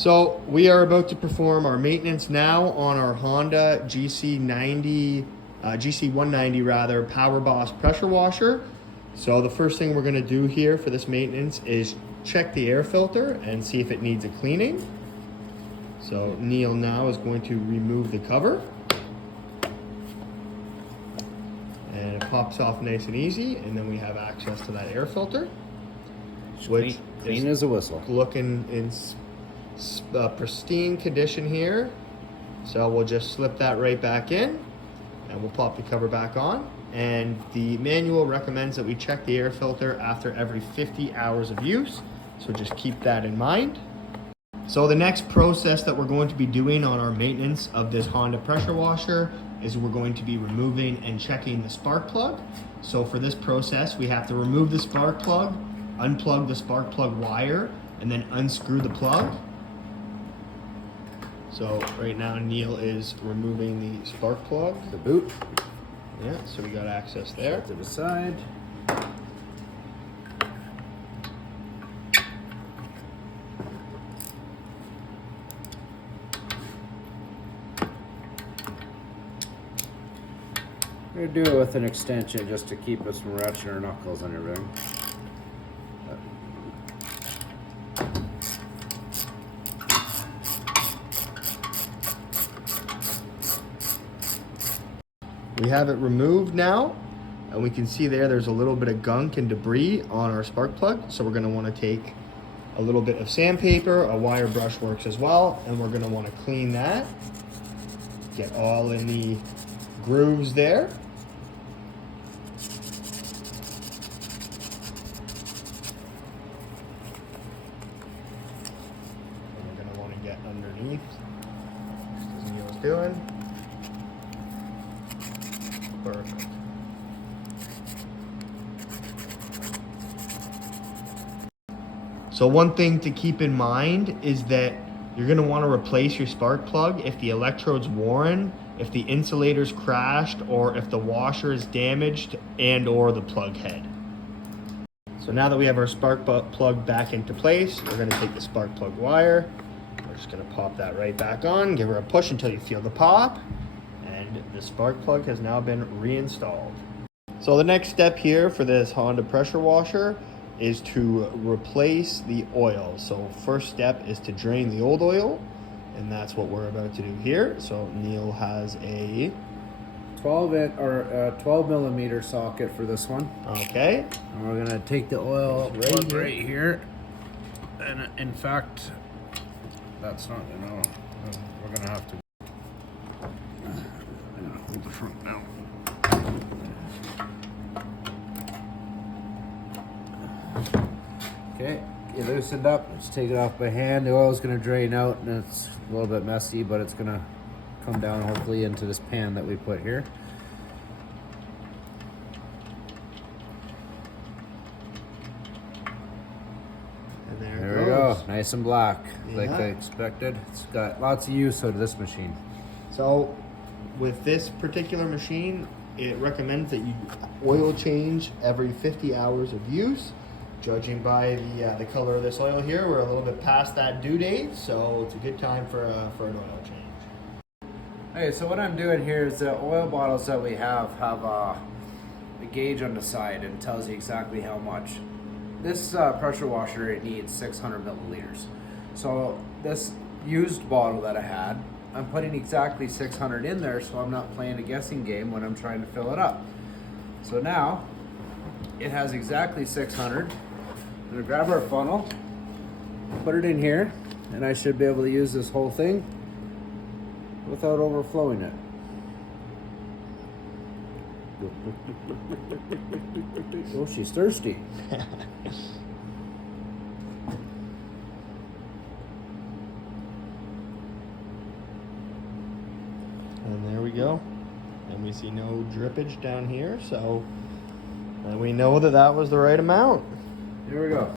So we are about to perform our maintenance now on our Honda GC190 rather, Power Boss pressure washer. So the first thing we're gonna do here for this maintenance is check the air filter and see if it needs a cleaning. So Neil now is going to remove the cover. And it pops off nice and easy, and then we have access to that air filter, which clean as a whistle. Looking in pristine condition here. So we'll just slip that right back in, and we'll pop the cover back on. And the manual recommends that we check the air filter after every 50 hours of use, so just keep that in mind. So the next process that we're going to be doing on our maintenance of this Honda pressure washer is we're going to be removing and checking the spark plug. So for this process, we have to remove the spark plug, unplug the spark plug wire, and then unscrew the plug. So right now Neil is removing the spark plug. The boot. Yeah, so we got access there. To the side. We're gonna do it with an extension just to keep us from wrenching our knuckles and everything. We have it removed now, and we can see there's a little bit of gunk and debris on our spark plug. So we're gonna wanna take a little bit of sandpaper, a wire brush works as well, and we're gonna wanna clean that. Get all in the grooves there. And we're gonna wanna get underneath, just as Neil's doing. Perfect. So one thing to keep in mind is that you're going to want to replace your spark plug if the electrode's worn, if the insulator's crashed, or if the washer is damaged and or the plug head. So now that we have our spark plug back into place, we're going to take the spark plug wire. We're just going to pop that right back on, give her a push until you feel the pop. And the spark plug has now been reinstalled. So the next step here for this Honda pressure washer is to replace the oil. So first step is to drain the old oil, and that's what we're about to do here. So Neil has a 12 millimeter socket for this one. Okay. And we're gonna take the oil right here. And in fact, that's not, we're gonna have to hold the front now. Okay, you loosen it up, just take it off by hand. The oil's gonna drain out and it's a little bit messy, but it's gonna come down hopefully into this pan that we put here. And There we go, nice and black, like I expected. It's got lots of use out of this machine. So with this particular machine, it recommends that you oil change every 50 hours of use. Judging by the color of this oil here, we're a little bit past that due date, so it's a good time for an oil change. Okay, so what I'm doing here is the oil bottles that we have a gauge on the side and tells you exactly how much. This pressure washer, it needs 600 milliliters. So this used bottle that I had, I'm putting exactly 600 in there, so I'm not playing a guessing game when I'm trying to fill it up. So now it has exactly 600. I'm gonna grab our funnel, put it in here, and I should be able to use this whole thing without overflowing it. Oh, she's thirsty. And there we go. And we see no drippage down here, so we know that that was the right amount. Here we go.